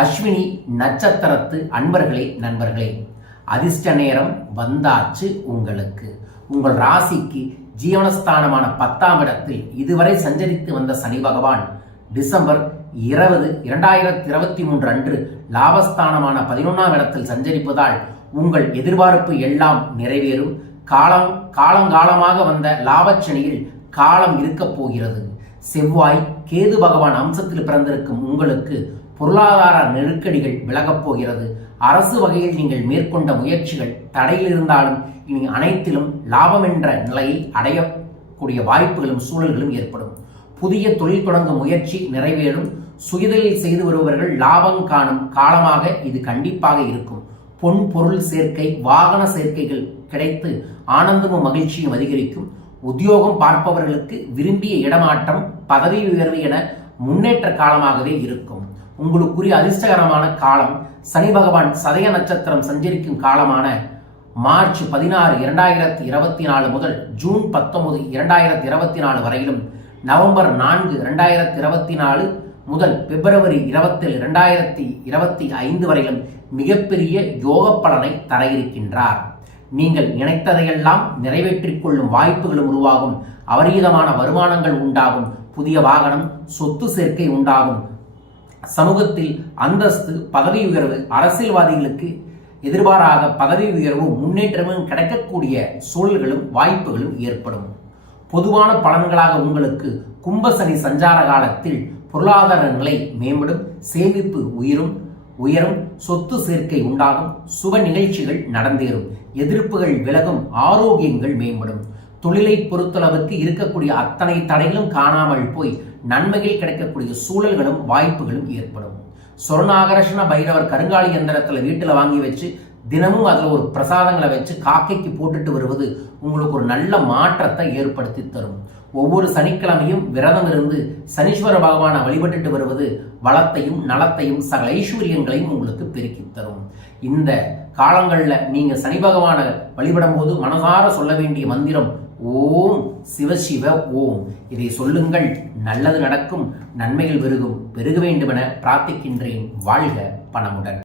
அஸ்வினி நட்சத்திரத்து அன்பர்களே நண்பர்களே அதிர்ஷ்ட நேரம் வந்தாச்சு உங்களுக்கு. உங்கள் ராசிக்கு ஜீவனஸ்தானமான பத்தாம் இடத்தில் இதுவரை சஞ்சரித்து வந்த சனி பகவான் டிசம்பர் இருபது இரண்டாயிரத்தி இருபத்தி மூன்று அன்று லாபஸ்தானமான பதினொன்றாம் இடத்தில் சஞ்சரிப்பதால் உங்கள் எதிர்பார்ப்பு எல்லாம் நிறைவேறும். காலம் காலங்காலமாக வந்த லாபச்சனியில் காலம் இருக்கப் போகிறது. செவ்வாய் கேது பகவான் அம்சத்தில் பிறந்திருக்கும் உங்களுக்கு பொருளாதார நெருக்கடிகள் விலகப் போகிறது. அரசு வகையில் நீங்கள் மேற்கொண்ட முயற்சிகள் தடையில் இருந்தாலும் இனி அனைத்திலும் லாபம் என்ற நிலையை அடையக்கூடிய வாய்ப்புகளும் சூழல்களும் ஏற்படும். புதிய தொழில் தொடங்கும் முயற்சி நிறைவேறும். சுயதொழில் செய்து வருபவர்கள் லாபம் காணும் காலமாக இது கண்டிப்பாக இருக்கும். பொன் பொருள் சேர்க்கை வாகன சேர்க்கைகள் கிடைத்து ஆனந்தமும் மகிழ்ச்சியும் அதிகரிக்கும். உத்தியோகம் பார்ப்பவர்களுக்கு விரும்பிய இடமாற்றம் பதவி உயர்வு என முன்னேற்ற காலமாகவே இருக்கும். உங்களுக்குரிய அதிர்ஷ்டகரமான காலம் சனி பகவான் சதய நட்சத்திரம் சஞ்சரிக்கும் காலமான மார்ச் பதினாறு இரண்டாயிரத்தி இருபத்தி நாலு முதல் ஜூன் பத்தொன்பது இரண்டாயிரத்தி இருபத்தி நாலு வரையிலும் நவம்பர் நான்கு இரண்டாயிரத்தி இருபத்தி நாலு முதல் பிப்ரவரி இருபத்தில் இரண்டாயிரத்தி இருபத்தி ஐந்து வரையிலும் மிகப்பெரிய யோக பலனை தர இருக்கின்றார் நீங்கள் நினைத்ததையெல்லாம் நிறைவேற்றிக் கொள்ளும் வாய்ப்புகளும் உருவாகும். அபரீதமான வருமானங்கள் உண்டாகும். புதிய வாகனம் சொத்து சேர்க்கை உண்டாகும். சமூகத்தில் அந்தஸ்து பதவி உயர்வு அரசியல்வாதிகளுக்கு எதிர்பாராத பதவி உயர்வும் முன்னேற்றமும் கிடைக்கக்கூடிய சூழல்களும் வாய்ப்புகளும் ஏற்படும். பொதுவான பலன்களாக உங்களுக்கு கும்பசனி சஞ்சார காலத்தில் பொருளாதார நிலை மேம்படும் சேமிப்பு உயிரும் உயரும் சொத்து சேர்க்கை உண்டாகும் சுப நிகழ்ச்சிகள் நடந்தேறும் எதிர்ப்புகள் விலகும் ஆரோக்கியங்கள் மேம்படும். தொழிலை பொறுத்தளவுக்கு இருக்கக்கூடிய அத்தனை தடைகளும் காணாமல் போய் நன்மையில் கிடைக்கக்கூடிய சூழல்களும் வாய்ப்புகளும் ஏற்படும். சொர்ணாகர்ஷண பைரவர் கருங்காலி எந்திரத்தில் வீட்டுல வாங்கி வச்சு தினமும் அதில் ஒரு பிரசாதங்களை வச்சு காக்கைக்கு போட்டுட்டு வருவது உங்களுக்கு ஒரு நல்ல மாற்றத்தை ஏற்படுத்தி தரும். ஒவ்வொரு சனிக்கிழமையும் விரதம் இருந்து சனீஸ்வர பகவானை வழிபட்டுட்டு வருவது வளத்தையும் நலத்தையும் சகல ஐஸ்வர்யங்களையும் உங்களுக்கு பெருக்கி தரும். இந்த காலங்களில் நீங்கள் சனி பகவானை வழிபடும் போது மனதார சொல்ல வேண்டிய மந்திரம் ஓம் சிவசிவ ஓம். இதை சொல்லுங்கள் நல்லது நடக்கும் நன்மைகள் பெருகும் பெருக வேண்டுமென பிரார்த்திக்கின்றேன். வாழ்க பணமுடன்